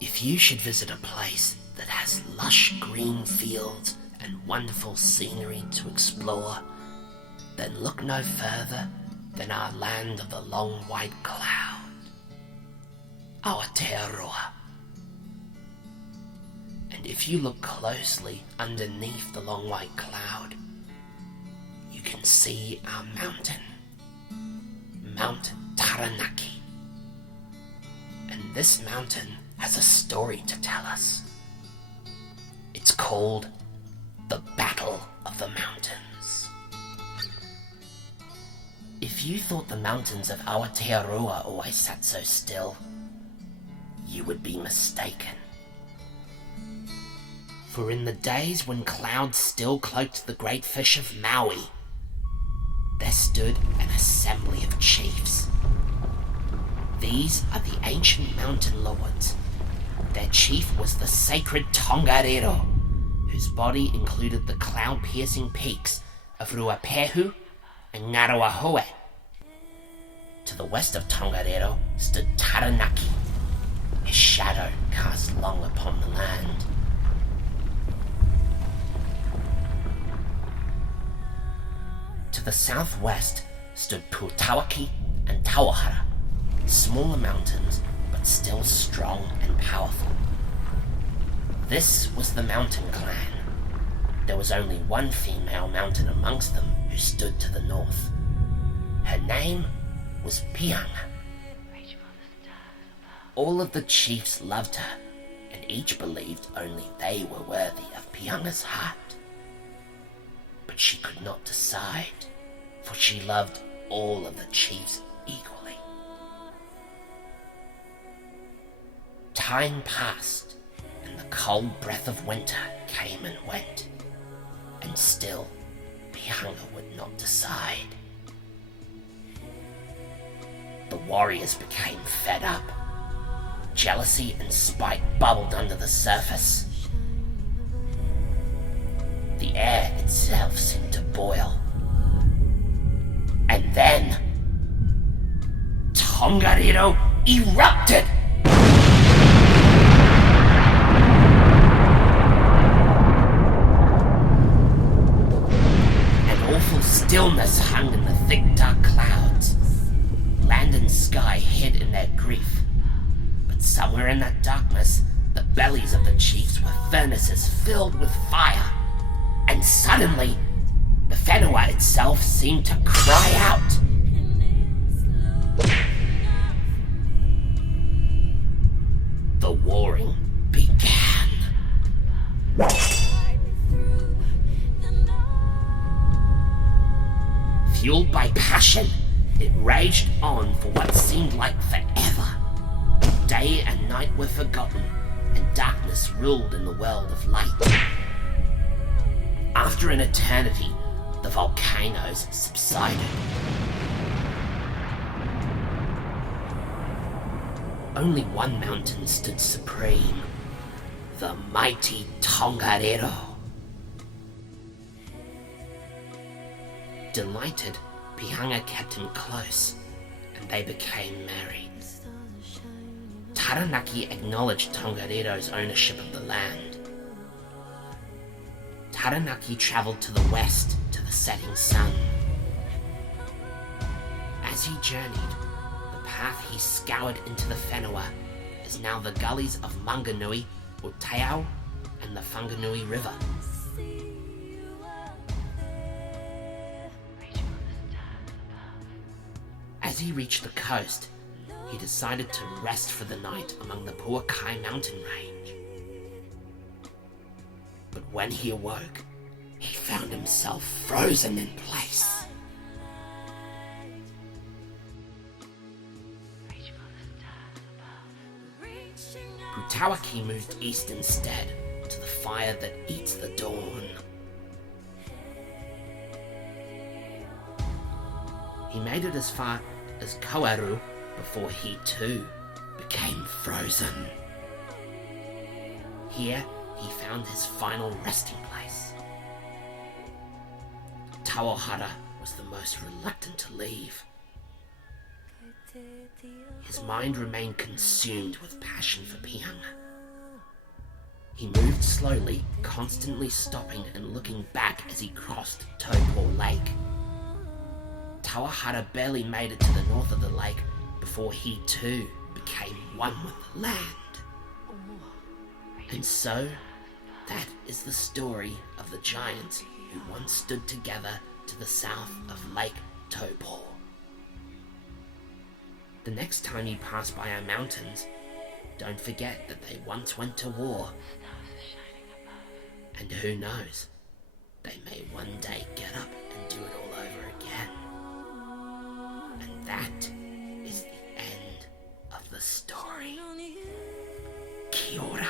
If you should visit a place that has lush green fields and wonderful scenery to explore, then look no further than our land of the long white cloud, Aotearoa. And if you look closely underneath the long white cloud, you can see our mountain, Mount Taranaki. And this mountain has a story to tell us. It's called the Battle of the Mountains. If you thought the mountains of Aotearoa always sat so still, you would be mistaken. For in the days when clouds still cloaked the great fish of Maui, there stood an assembly of chiefs. These are the ancient mountain lords. Their chief was the sacred Tongariro, whose body included the cloud-piercing peaks of Ruapehu and Ngaruahoe. To the west of Tongariro stood Taranaki, his shadow cast long upon the land. To the southwest stood Putawaki and Tawahara, smaller mountains but still strong and powerful. This was the mountain clan. There was only one female mountain amongst them who stood to the north. Her name was Pihanga. All of the chiefs loved her, and each believed only they were worthy of Pihanga's heart. But she could not decide, for she loved all of the chiefs equally. Time passed, and the cold breath of winter came and went, and still Pihanga would not decide. The warriors became fed up. Jealousy and spite bubbled under the surface. The air itself seemed to boil. And then Tongariro erupted! An awful stillness hung in the thick dark clouds. Land and sky hid in their grief. But somewhere in that darkness, the bellies of the chiefs were furnaces filled with fire. And suddenly, the whenua itself seemed to cry out. The warring began. Fueled by passion, it raged on for what seemed like forever. Day and night were forgotten, and darkness ruled in the world of light. After an eternity, the volcanoes subsided. Only one mountain stood supreme, the mighty Tongariro. Delighted, Pihanga kept him close, and they became married. Taranaki acknowledged Tongariro's ownership of the land. Taranaki travelled to the west to the setting sun. As he journeyed, the path he scoured into the whenua is now the gullies of Manganui, Uteao, and the Whanganui River. As he reached the coast, he decided to rest for the night among the Puakai mountain range. But when he awoke, he found himself frozen in place. Putawaki moved east instead, to the fire that eats the dawn. He made it as far as Kawaru before he too became frozen. Here he found his final resting place. Tawahara was the most reluctant to leave. His mind remained consumed with passion for Pihanga. He moved slowly, constantly stopping and looking back as he crossed Taupo Lake. Tawahara barely made it to the north of the lake before he too became one with the land. And so, that is the story of the giants who once stood together to the south of Lake Taupo. The next time you pass by our mountains, don't forget that they once went to war. And who knows, they may one day get up and do it all over again. And that is the end of the story. Kia ora.